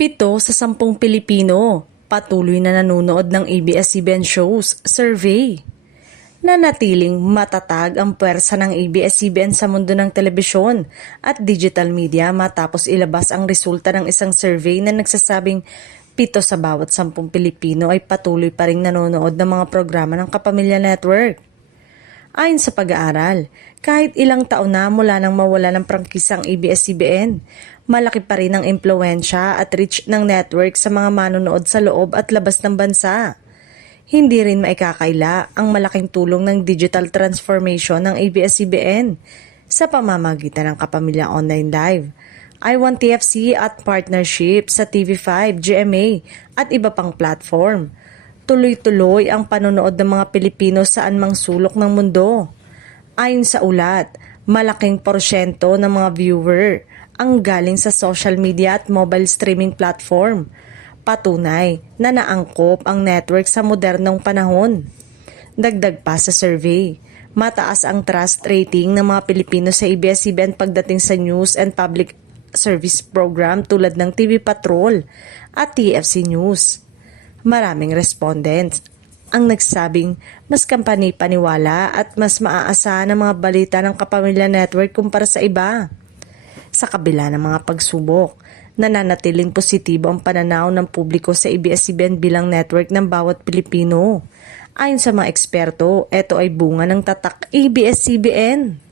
7 sa 10 Pilipino patuloy na nanonood ng ABS-CBN shows, survey. Nanatiling matatag ang puwersa ng ABS-CBN sa mundo ng telebisyon at digital media matapos ilabas ang resulta ng isang survey na nagsasabing 7 sa bawat 10 Pilipino ay patuloy pa ring nanonood ng mga programa ng Kapamilya Network. Ayon sa pag-aaral, kahit ilang taon na mula nang mawala ng prangkisang ABS-CBN, malaki pa rin ang impluwensya at reach ng network sa mga manonood sa loob at labas ng bansa. Hindi rin maikakaila ang malaking tulong ng digital transformation ng ABS-CBN sa pamamagitan ng Kapamilya Online Live, I1TFC at partnership sa TV5, GMA at iba pang platform. Tuloy-tuloy ang panonood ng mga Pilipino saan mang sulok ng mundo. Ayon sa ulat, malaking porsyento ng mga viewer ang galing sa social media at mobile streaming platform. Patunay na naangkop ang network sa modernong panahon. Dagdag pa sa survey, mataas ang trust rating ng mga Pilipino sa ABS-CBN pagdating sa news and public service program tulad ng TV Patrol at TFC News. Maraming respondents ang nagsabing mas kampani-paniwala at mas maaasahan ang mga balita ng Kapamilya Network kumpara sa iba. Sa kabila ng mga pagsubok, nananatiling positibo ang pananaw ng publiko sa ABS-CBN bilang network ng bawat Pilipino. Ayon sa mga eksperto, ito ay bunga ng tatak ABS-CBN.